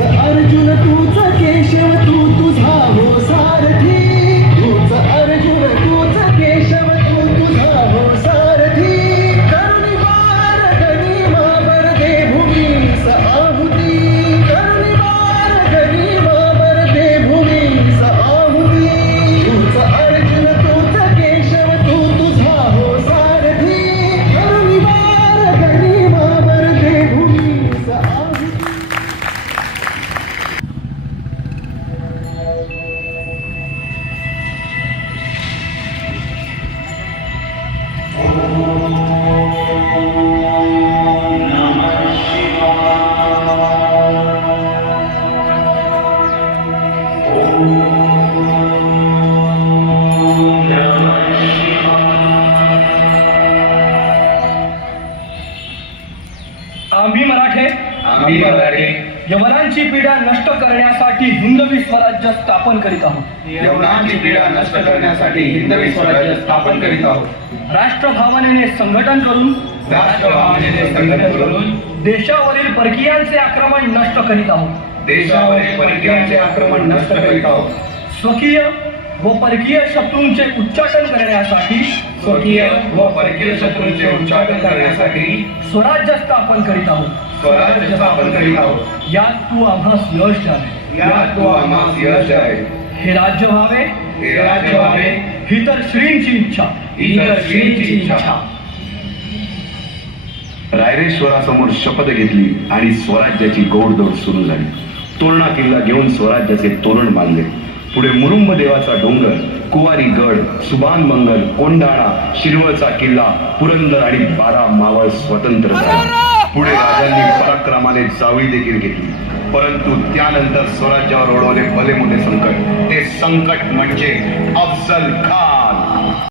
अर्जुन तूच केशव तू तुझा हो सारथी तूच अर्जुन तूच केशव तू तुझा हो सारथी करुणी वार गनिमा दे भूमीस आहुती करुणी वार गनिमा दे भूमीस आहुती तूच अर्जुन तूच केशव तू तुझा हो सारथी करुणी वार गनिमा दे भूमीस आहुती. आम्ही मराठे यवनांची पीडा नष्ट करण्यासाठी हिंदवी स्वराज्य स्थापन करीत आहोत. यवनांची पीडा नष्ट करण्यासाठी हिंदवी स्वराज्य स्थापन करीत आहोत. राष्ट्रभावनेने संघटन करून राष्ट्रभावनेने संघटन करून देशावरील परकीयांचे आक्रमण नष्ट करीत आहोत. देशावरील परकीयांचे आक्रमण नष्ट करीत आहोत. स्वकीय व परकीय शत्रूंचे उच्चाटन करण्यासाठी स्वकीय व परकीय शत्रूंचे उच्चाटन करण्यासाठी स्वराज्य स्थापन करीत आहोत. स्वराज्य स्थापन करीत आहोत. यात तू आम्हास यश द्यावे. यात तू आम्हास यश आहे. हे राज्य व्हावे हे राज्य व्हावे ही तर श्रींची इच्छा. ही तर श्रींची इच्छा. रायरेश्वरासमोर शपथ घेतली आणि स्वराज्याची गोडदोड सुरू झाली. तोरणा किल्ला घेऊन स्वराज्याचे तोरण बांधले. पुढे मुरुंब देवाचा डोंगर, कुवारी गड, सुभान मंगल, कोंडाणा, शिरवळचा किल्ला, पुरंदर आणि 12 मावळ स्वतंत्र झाले. पुढे राजांनी पराक्रमाने जावळी देखील घेतली. परंतु त्यानंतर स्वराज्यावर ओढवले भले मोठे संकट. ते संकट म्हणजे अफजल खान.